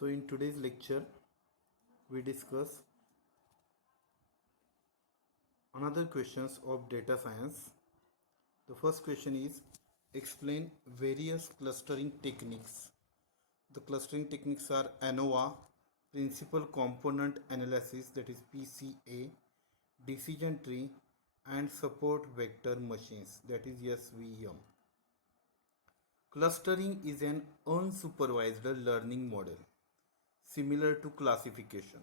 So in today's lecture we discuss another questions of data science. The first question is explain various clustering techniques. The clustering techniques are ANOVA, principal component analysis, that is PCA, decision tree, and support vector machines, that is SVM. Clustering is an unsupervised learning model similar to classification.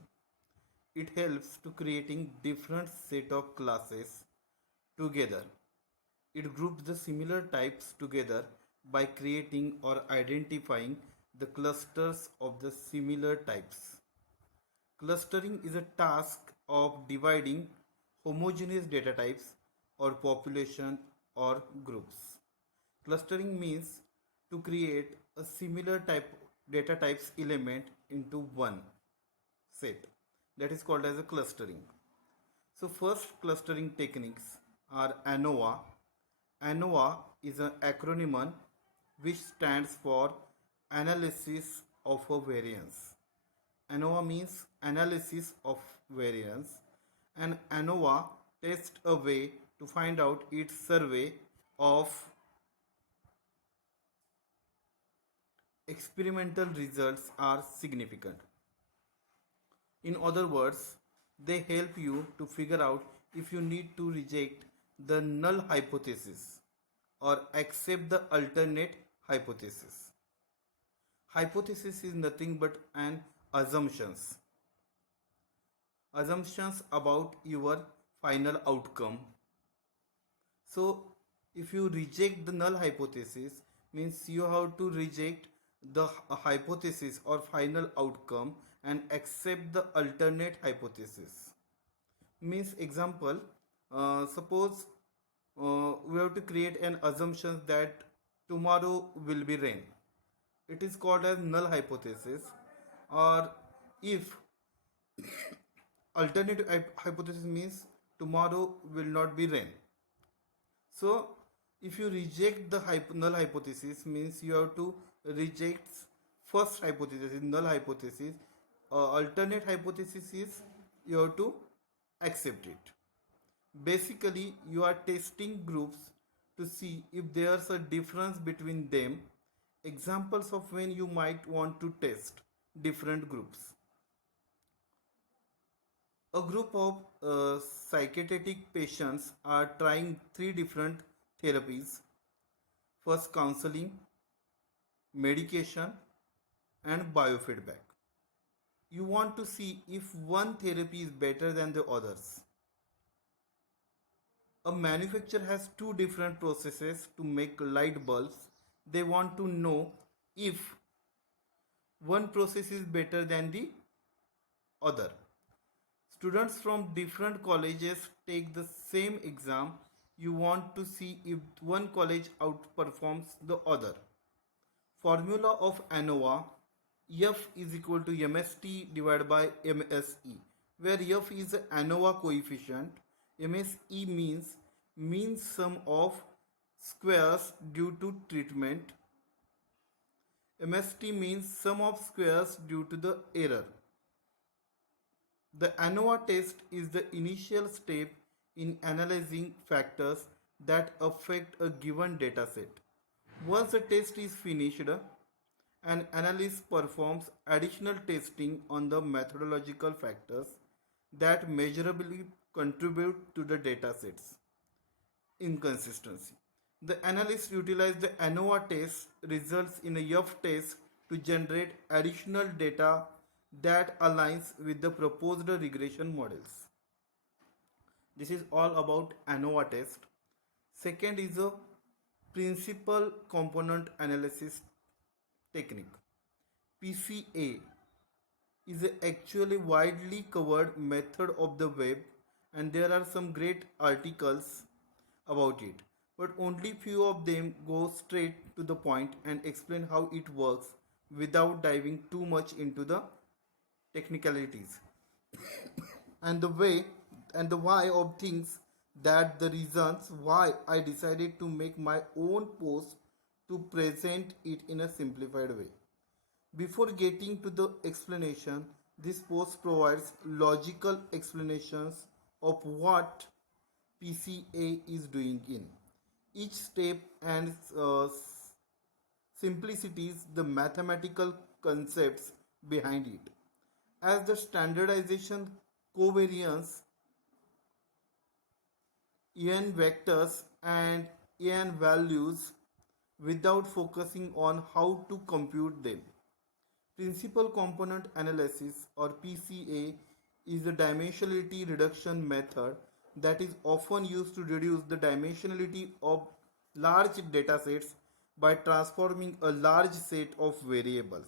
It helps to creating different set of classes together. It groups the similar types together by creating or identifying the clusters of the similar types. Clustering is a task of dividing homogeneous data types or population or groups. Clustering means to create a similar type data types element into one set, that is called as a clustering. So first clustering techniques are ANOVA. ANOVA is an acronym which stands for analysis of a variance. ANOVA means analysis of variance, and ANOVA tests a way to find out its survey of experimental results are significant. In other words, they help you to figure out if you need to reject the null hypothesis or accept the alternate hypothesis. Hypothesis is nothing but an assumptions about your final outcome. So if you reject the null hypothesis, means you have to reject the hypothesis or final outcome and accept the alternate hypothesis. Means example, suppose we have to create an assumption that tomorrow will be rain. It is called as null hypothesis. Or if alternative hypothesis means tomorrow will not be rain. So if you reject the null hypothesis, means you have to reject first hypothesis, null hypothesis. Alternate hypothesis is you have to accept it. Basically you are testing groups to see if there's a difference between them. Examples of when you might want to test different groups. A group of psychiatric patients are trying three different therapies. First, counseling, medication, and biofeedback. You want to see if one therapy is better than the others. A manufacturer has two different processes to make light bulbs. They want to know if one process is better than the other. Students from different colleges take the same exam. You want to see if one college outperforms the other. Formula of ANOVA: F is equal to MST divided by MSE, where F is the ANOVA coefficient. MSE means mean sum of squares due to treatment. MST means sum of squares due to the error. The ANOVA test is the initial step in analyzing factors that affect a given dataset. Once the test is finished, an analyst performs additional testing on the methodological factors that measurably contribute to the dataset's inconsistency. The analyst utilizes the ANOVA test results in a F test to generate additional data that aligns with the proposed regression models. This is all about ANOVA test. Second is a principal component analysis technique. PCA is a actually widely covered method of the web, and there are some great articles about it, but only few of them go straight to the point and explain how it works without diving too much into the technicalities and the way and the why of things. That the reasons why I decided to make my own post to present it in a simplified way. Before getting to the explanation, this post provides logical explanations of what PCA is doing in each step and simplicities the mathematical concepts behind it. As the standardization covariance, n vectors and n values without focusing on how to compute them. Principal component analysis or PCA is a dimensionality reduction method that is often used to reduce the dimensionality of large datasets by transforming a large set of variables.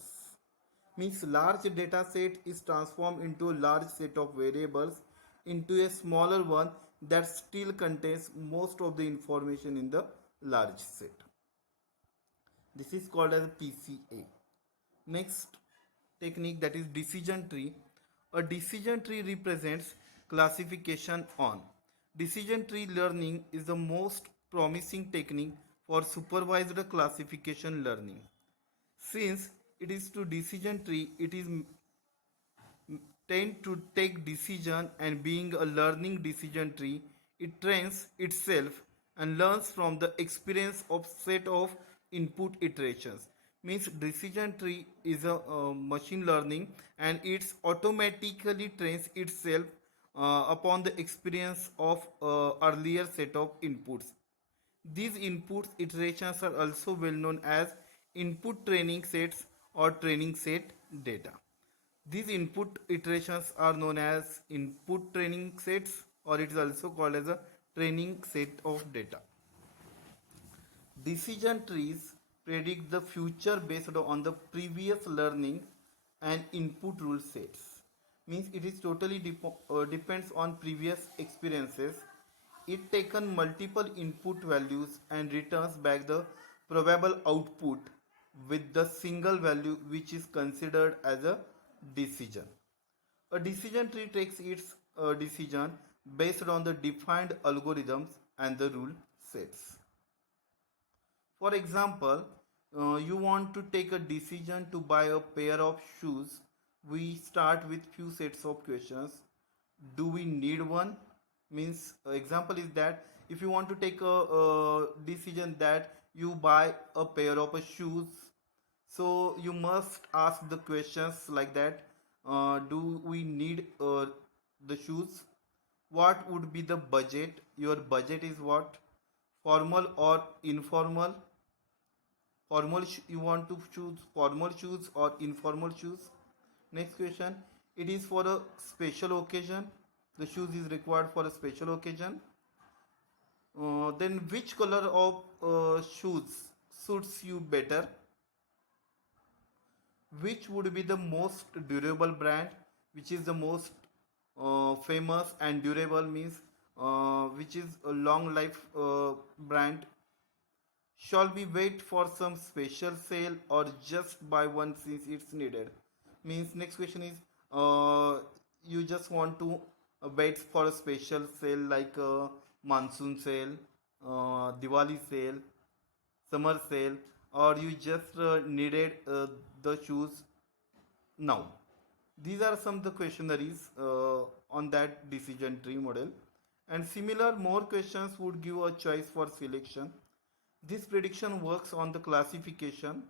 Means large dataset is transformed into a large set of variables into a smaller one that still contains most of the information in the large set. This is called as PCA. Next technique, that is decision tree. A decision tree represents classification on. Decision tree learning is the most promising technique for supervised classification learning. Since it is to decision tree, it is tend to take decision, and being a learning decision tree, it trains itself and learns from the experience of set of input iterations. Means decision tree is a machine learning, and it's automatically trains itself upon the experience of earlier set of inputs. These input iterations are also well known as input training sets or training set data. These input iterations are known as input training sets, or it is also called as a training set of data. Decision trees predict the future based on the previous learning and input rule sets. Means it is totally depends on previous experiences. It taken multiple input values and returns back the probable output with the single value which is considered as a decision. A decision tree takes its decision based on the defined algorithms and the rule sets. For example, you want to take a decision to buy a pair of shoes. We start with few sets of questions. Do we need one? Means example is that if you want to take a decision that you buy a pair of shoes, so you must ask the questions like that. Do we need the shoes? What would be the budget? Your budget is what? Formal or informal? You want to choose formal shoes or informal shoes? Next question, it is for a special occasion. The shoes is required for a special occasion. Then which color of shoes suits you better? Which would be the most durable brand? Which is the most famous and durable, means which is a long life brand? Shall we wait for some special sale or just buy one since it's needed? Means next question is you just want to wait for a special sale like monsoon sale, Diwali sale, summer sale, or you just needed the shoes now. These are some of the questionnaires on that decision tree model. And similar more questions would give a choice for selection. This prediction works on the classification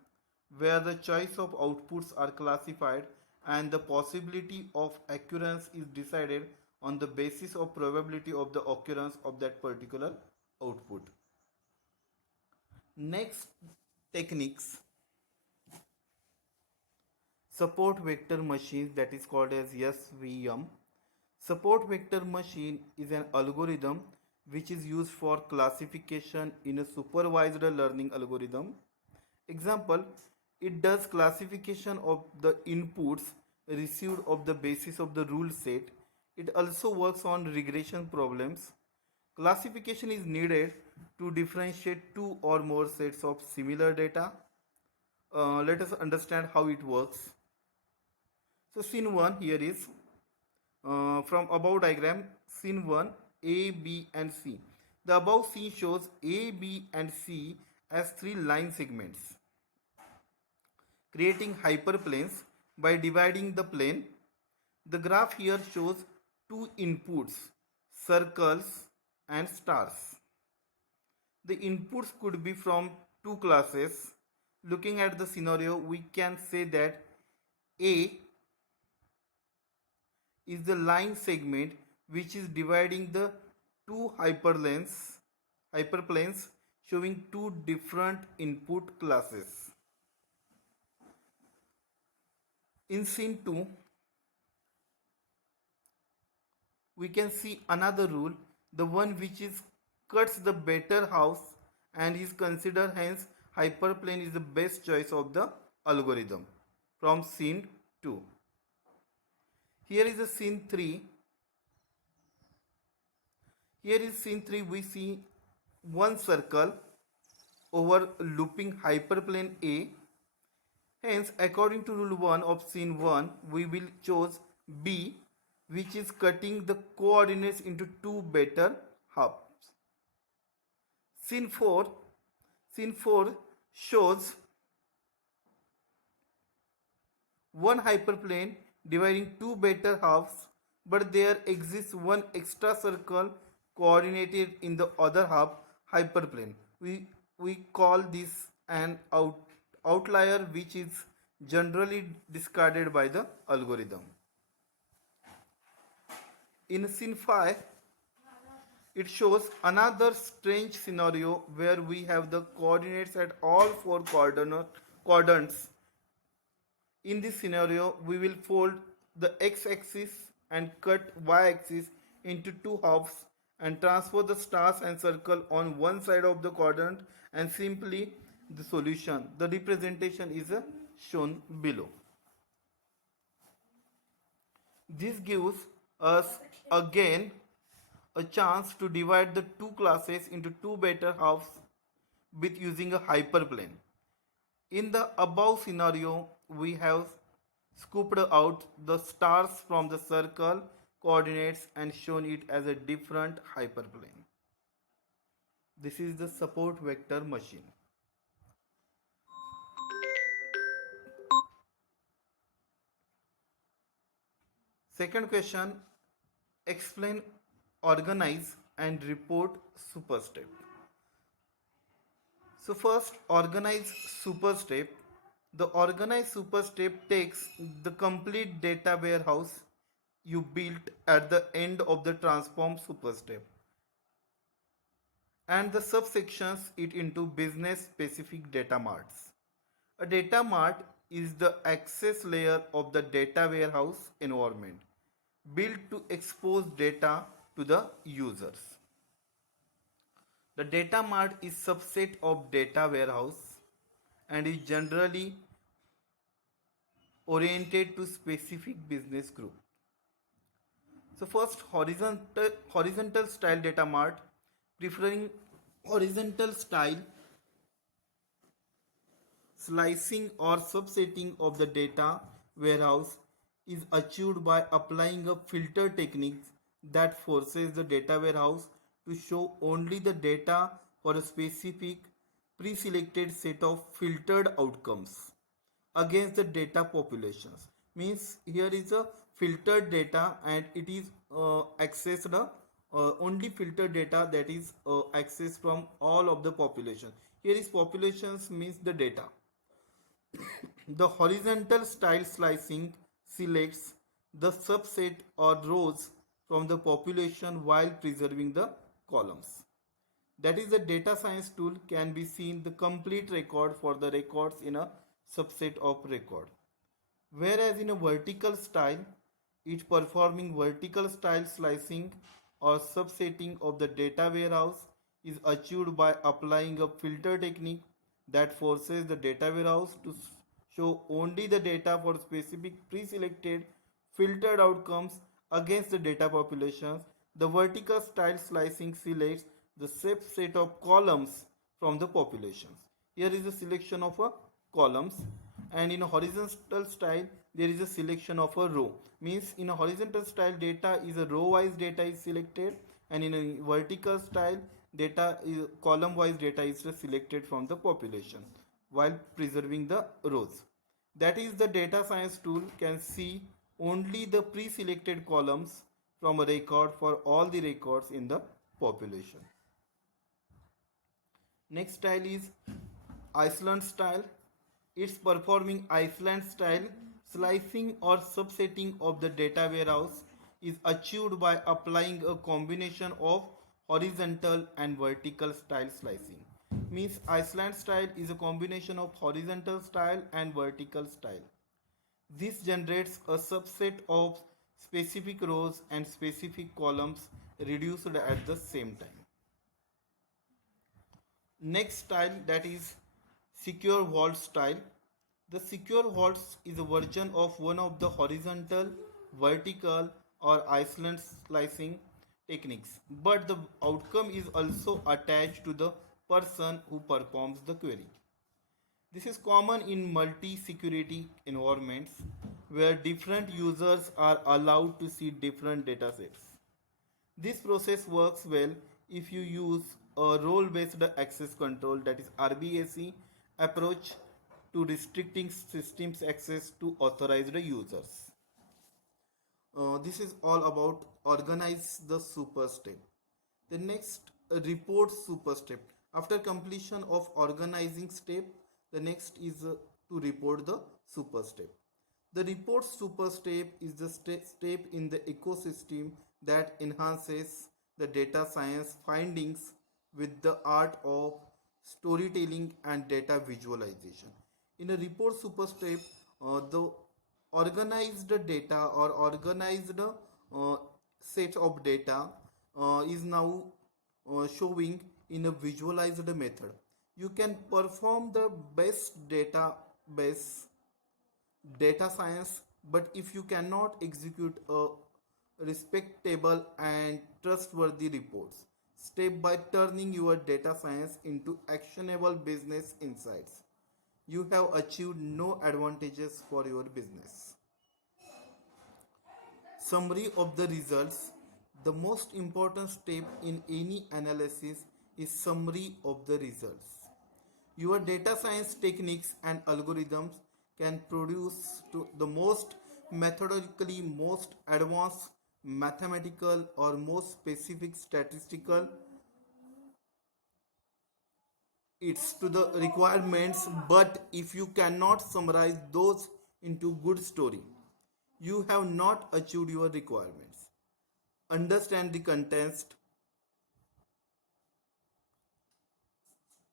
where the choice of outputs are classified and the possibility of occurrence is decided on the basis of probability of the occurrence of that particular output. Next techniques, support vector machines, that is called as SVM. Support vector machine is an algorithm which is used for classification in a supervised learning algorithm. Example, it does classification of the inputs received of the basis of the rule set. It also works on regression problems. Classification is needed to differentiate two or more sets of similar data. Let us understand how it works. So scene 1 here is from above diagram, scene 1, A, B and C. The above scene shows A, B and C as three line segments. creating hyperplanes by dividing the plane. The graph here shows two inputs, circles and stars. The inputs could be from two classes. Looking at the scenario, we can say that A is the line segment which is dividing the two hyperplanes showing two different input classes. In scene 2, we can see another rule, the one which is cuts the better house and is considered, hence hyperplane is the best choice of the algorithm from scene 2. Here is a scene 3. Here is scene 3, we see one circle over looping hyperplane A. Hence, according to rule 1 of scene 1, we will choose B, which is cutting the coordinates into two better halves. Scene 4, scene 4 shows one hyperplane dividing two better halves, but there exists one extra circle coordinated in the other half hyperplane. We call this an outlier, which is generally discarded by the algorithm. In scene 5, it shows another strange scenario where we have the coordinates at all four quadrants. In this scenario, we will fold the x-axis and cut y-axis into two halves and transfer the stars and circle on one side of the quadrant, and simply the solution, the representation is shown below. This gives us again a chance to divide the two classes into two better halves with using a hyperplane. In the above scenario, we have scooped out the stars from the circle coordinates and shown it as a different hyperplane. This is the support vector machine. Second question, explain, organize and report superstep. So first, organize superstep. The organize superstep takes the complete data warehouse you built at the end of the transform superstep and the subsections it into business specific data marts. A data mart is the access layer of the data warehouse environment built to expose data to the users. The data mart is subset of data warehouse and is generally oriented to specific business group. So first, horizontal style data mart, preferring horizontal style slicing or subsetting of the data warehouse is achieved by applying a filter technique that forces the data warehouse to show only the data for a specific pre-selected set of filtered outcomes against the data populations. Means here is a filtered data and it is accessed only filtered data that is accessed from all of the population. Here is populations means the data. The horizontal style slicing selects the subset or rows from the population while preserving the columns. That is, the data science tool can be seen the complete record for the records in a subset of record. Whereas in a vertical style, it performing vertical style slicing or subsetting of the data warehouse is achieved by applying a filter technique that forces the data warehouse to show only the data for specific pre-selected filtered outcomes against the data populations. The vertical style slicing selects the subset of columns from the populations. Here is a selection of a columns, and in a horizontal style there is a selection of a row. Means in a horizontal style data is a row wise data is selected, and in a vertical style data is column wise data is selected from the population while preserving the rows. That is, the data science tool can see only the pre-selected columns from a record for all the records in the population. Next style is Iceland style. It's performing Iceland style slicing or subsetting of the data warehouse is achieved by applying a combination of horizontal and vertical style slicing. Means Iceland style is a combination of horizontal style and vertical style. This generates a subset of specific rows and specific columns reduced at the same time. Next style, that is secure vault style. The secure vaults is a version of one of the horizontal, vertical or Iceland slicing techniques, but the outcome is also attached to the person who performs the query. This is common in multi-security environments where different users are allowed to see different datasets. This process works well if you use a role-based access control, that is RBAC approach, to restricting systems access to authorized users. This is all about organize the super step. The next report super step. After completion of organizing step, the next is to report the super step. The report super step is the step in the ecosystem that enhances the data science findings with the art of storytelling and data visualization. In a report super step, the organized data or organized set of data is now showing in a visualized method. You can perform the best database data science, but if you cannot execute a respectable and trustworthy reports step by turning your data science into actionable business insights, you have achieved no advantages for your business. Summary of the results. The most important step in any analysis is summary of the results. Your data science techniques and algorithms can produce the most methodologically most advanced mathematical or most specific statistical it's to the requirements, but if you cannot summarize those into good story, you have not achieved your requirements. Understand the context.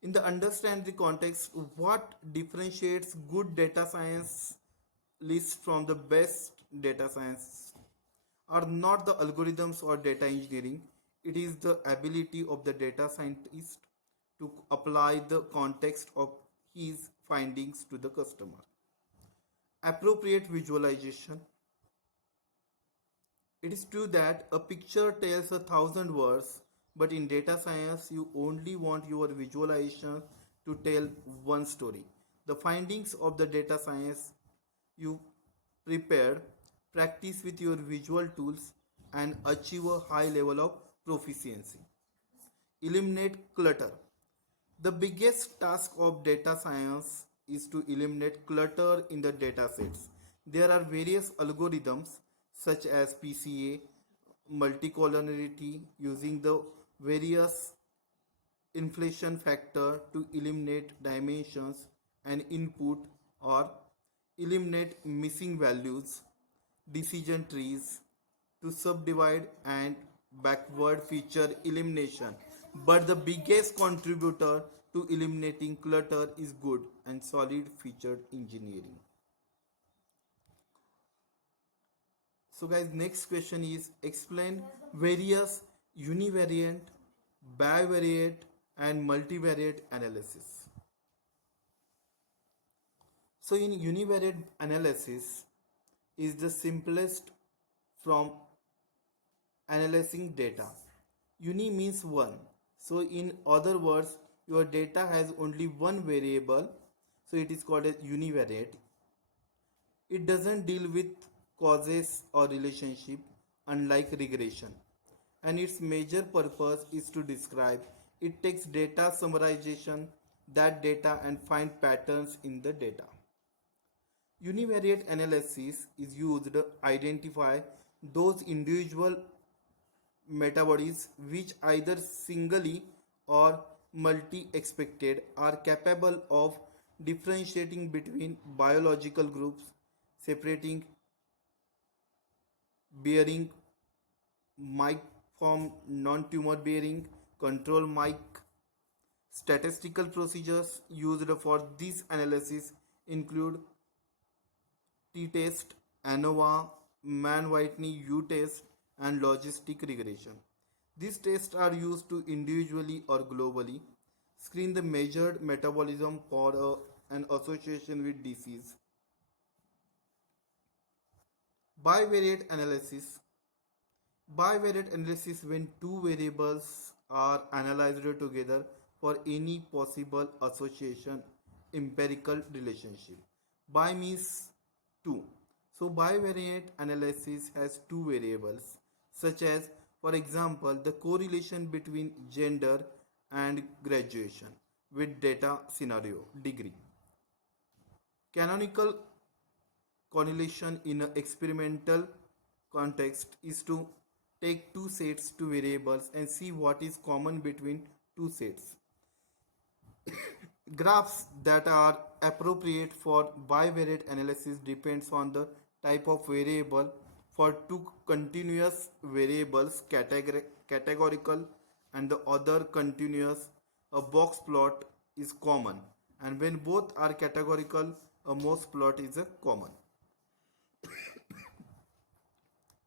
In the understand the context, what differentiates good data science list from the best data science are not the algorithms or data engineering. It is the ability of the data scientist to apply the context of his findings to the customer. Appropriate visualization. It is true that a picture tells 1,000 words, but in data science, you only want your visualization to tell one story. The findings of the data science you prepared, practice with your visual tools, and achieve a high level of proficiency. Eliminate clutter. The biggest task of data science is to eliminate clutter in the data sets. There are various algorithms such as PCA, multicollinearity, using the various inflation factor to eliminate dimensions and input or eliminate missing values, decision trees to subdivide and backward feature elimination. But the biggest contributor to eliminating clutter is good and solid featured engineering. So guys, next question is explain various univariate, bivariate and multivariate analysis. So in univariate analysis is the simplest from analyzing data. Uni means one. So in other words, your data has only one variable. So it is called as univariate. It doesn't deal with causes or relationship unlike regression. And its major purpose is to describe. It takes data summarization that data and find patterns in the data. Univariate analysis is used to identify those individual metabodies which either singly or multi-expected are capable of differentiating between biological groups, separating bearing mic from non-tumor bearing, control mic. Statistical procedures used for this analysis include t-test, ANOVA, Mann-Whitney U-test, and logistic regression. These tests are used to individually or globally screen the measured metabolism for an association with disease. Bivariate analysis. Bivariate analysis when two variables are analyzed together for any possible association empirical relationship. Bi means two. So bivariate analysis has two variables such as, for example, the correlation between gender and graduation with data scenario degree. Canonical correlation in an experimental context is to take two sets to variables and see what is common between two sets. Graphs that are appropriate for bivariate analysis depends on the type of variable. For two continuous variables categorical and the other continuous, a box plot is common, and when both are categorical, a Morse plot is a common.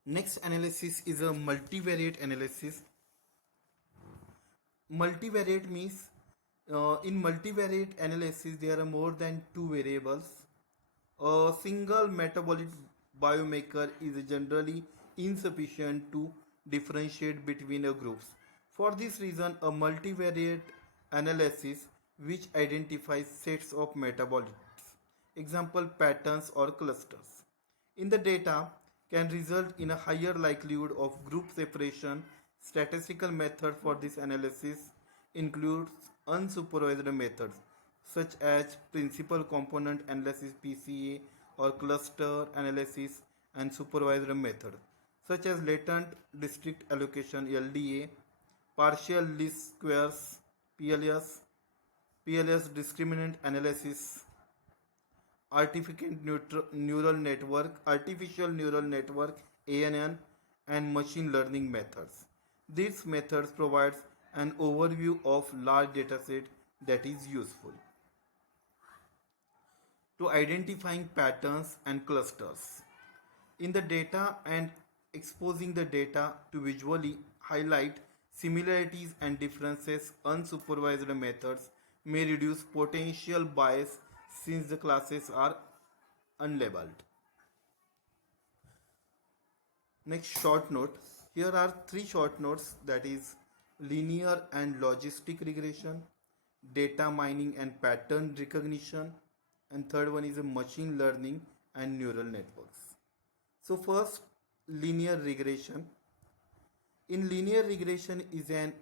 Next analysis is a multivariate analysis. Multivariate means in multivariate analysis there are more than two variables. A single metabolic biomarker is generally insufficient to differentiate between the groups. For this reason, a multivariate analysis which identifies sets of metabolites, example patterns or clusters, in the data can result in a higher likelihood of group separation. Statistical method for this analysis includes unsupervised methods such as principal component analysis PCA or cluster analysis, and supervised method such as latent district allocation LDA, partial least squares PLS, PLS discriminant analysis, artificial neural network ANN, and machine learning methods. These methods provides an overview of large dataset that is useful to identifying patterns and clusters in the data and exposing the data to visually highlight similarities and differences. Unsupervised methods may reduce potential bias since the classes are unlabeled. Next short note. Here are three short notes, that is linear and logistic regression, data mining and pattern recognition, and third one is a machine learning and neural networks. So first, linear regression. In linear regression is an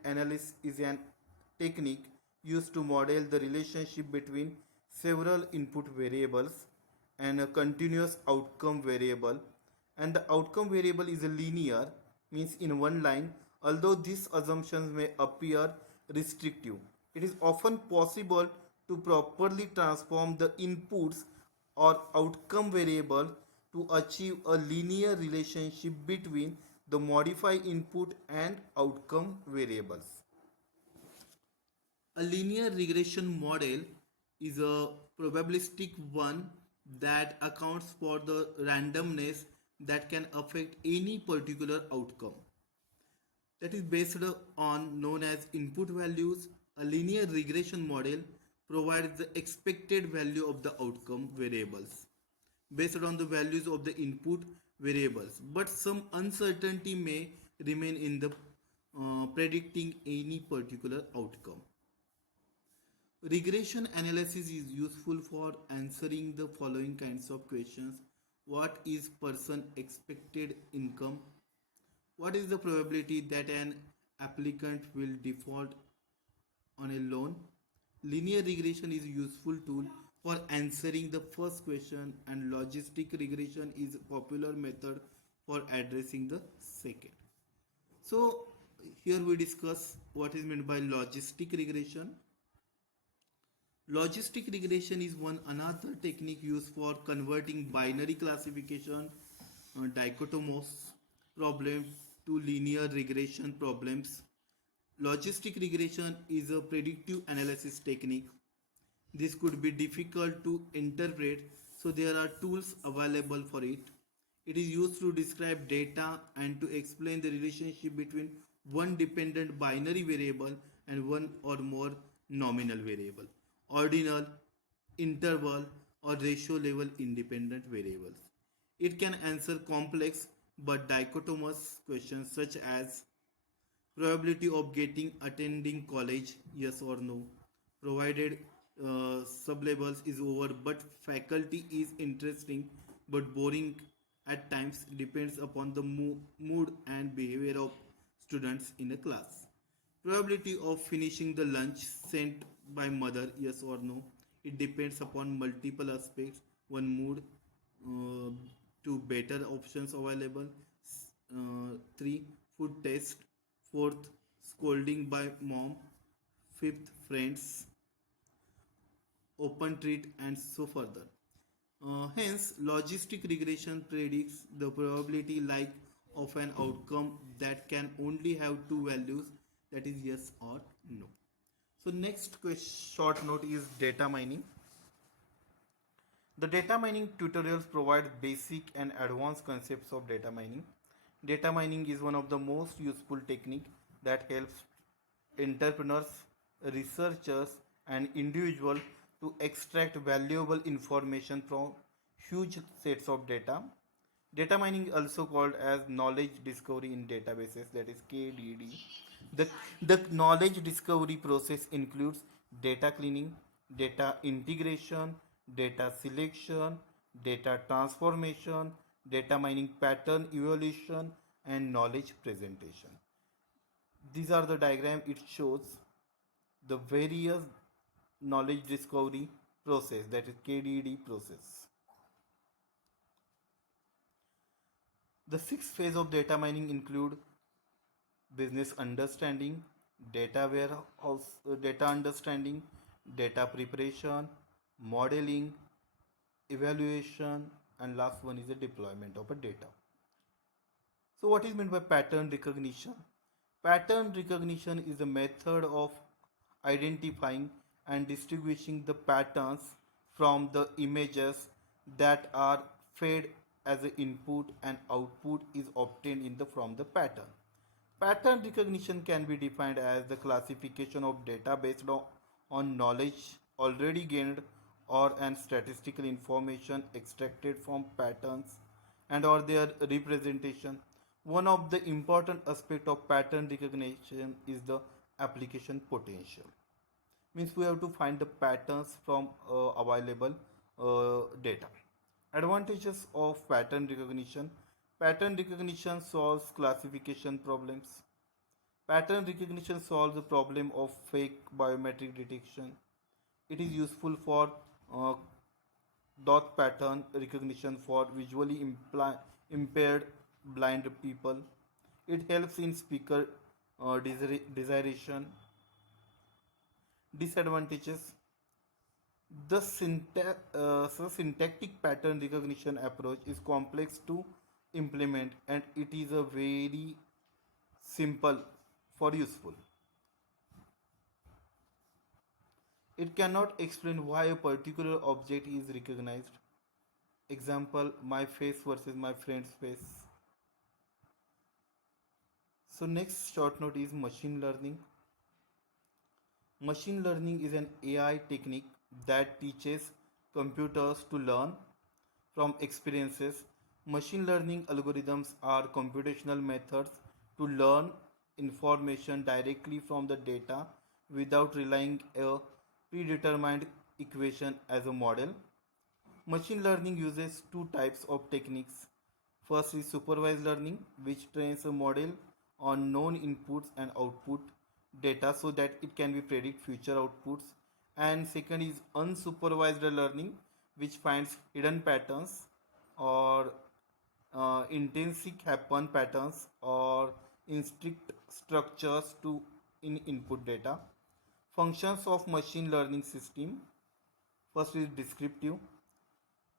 technique used to model the relationship between several input variables and a continuous outcome variable, and the outcome variable is a linear, means in one line. Although these assumptions may appear restrictive, it is often possible to properly transform the inputs or outcome variable to achieve a linear relationship between the modified input and outcome variables. A linear regression model is a probabilistic one that accounts for the randomness that can affect any particular outcome. That is based on known as input values. A linear regression model provides the expected value of the outcome variables based on the values of the input variables, but some uncertainty may remain in the predicting any particular outcome. Regression analysis is useful for answering the following kinds of questions. What is person expected income? What is the probability that an applicant will default on a loan? Linear regression is a useful tool for answering the first question, and logistic regression is a popular method for addressing the second. So here we discuss what is meant by logistic regression. Logistic regression is one another technique used for converting binary classification dichotomous problem to linear regression problems. Logistic regression is a predictive analysis technique. This could be difficult to interpret, so there are tools available for it. It is used to describe data and to explain the relationship between one dependent binary variable and one or more nominal variable, ordinal, interval, or ratio level independent variables. It can answer complex but dichotomous questions such as probability of getting attending college, yes or no, provided sublabels is over but faculty is interesting but boring at times, depends upon the mood and behavior of students in a class. Probability of finishing the lunch sent by mother, yes or no, it depends upon multiple aspects. One, mood, uh, two, better options available, three, food test, fourth, scolding by mom, fifth, friends, open treat, and so further. Hence, logistic regression predicts the probability like of an outcome that can only have two values, that is yes or no. So next short note is data mining. The data mining tutorials provide basic and advanced concepts of data mining. Data mining is one of the most useful techniques that helps entrepreneurs, researchers, and individuals to extract valuable information from huge sets of data. Data mining is also called as knowledge discovery in databases, that is KDD. The, the knowledge discovery process includes data cleaning, data integration, data selection, data transformation, data mining pattern evaluation, and knowledge presentation. These are the diagram. It shows the various knowledge discovery process, that is KDD process. The sixth phase of data mining include business understanding, data warehouse, data understanding, data preparation, modeling, evaluation, and last one is the deployment of a data. So what is meant by pattern recognition? Pattern recognition is a method of identifying and distinguishing the patterns from the images that are fed as an input and output is obtained in the from the pattern. Pattern recognition can be defined as the classification of data based on knowledge already gained or and statistical information extracted from patterns and or their representation. One of the important aspect of pattern recognition is the application potential. Means we have to find the patterns from available data. Advantages of pattern recognition. Pattern recognition solves classification problems. Pattern recognition solves the problem of fake biometric detection. It is useful for uh, dot pattern recognition for visually impaired blind people. It helps in speaker desiration. Disadvantages. The syntactic pattern recognition approach is complex to implement and it is a very simple for useful. It cannot explain why a particular object is recognized. Example, my face versus my friend's face. So next short note is machine learning. Machine learning is an AI technique that teaches computers to learn from experiences. Machine learning algorithms are computational methods to learn information directly from the data without relying a predetermined equation as a model. Machine learning uses two types of techniques. First is supervised learning, which trains a model on known inputs and output data so that it can be predict future outputs. And second is unsupervised learning, which finds hidden patterns or intrinsic happen patterns or instinct structures to in input data. Functions of machine learning system. First is descriptive.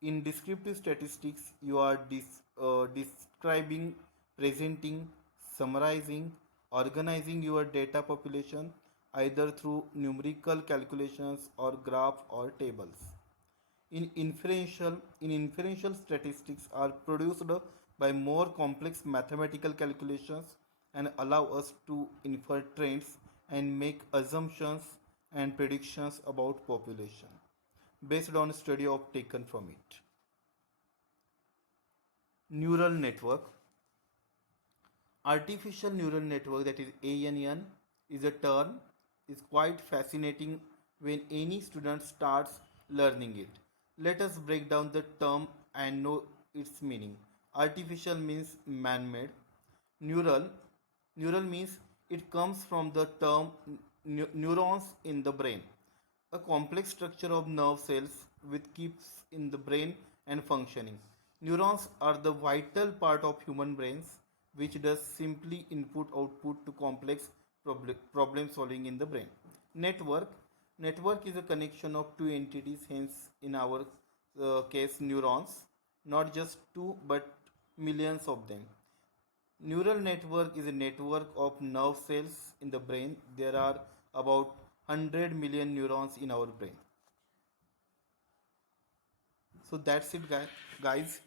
In descriptive statistics, you are describing, presenting, summarizing, organizing your data population either through numerical calculations or graph or tables. In inferential statistics are produced by more complex mathematical calculations and allow us to infer trends and make assumptions and predictions about population based on study of taken from it. Neural network. Artificial neural network, that is ANN, is a term is quite fascinating when any student starts learning it. Let us break down the term and know its meaning. Artificial means man-made. Neural neural means it comes from the term neurons in the brain, a complex structure of nerve cells which keeps in the brain and functioning. Neurons are the vital part of human brains, which does simply input output to complex problem solving in the brain. Network. Network is a connection of two entities, hence in our case neurons, not just two but millions of them. Neural network is a network of nerve cells in the brain. There are about 100 million neurons in our brain. So that's it, guys.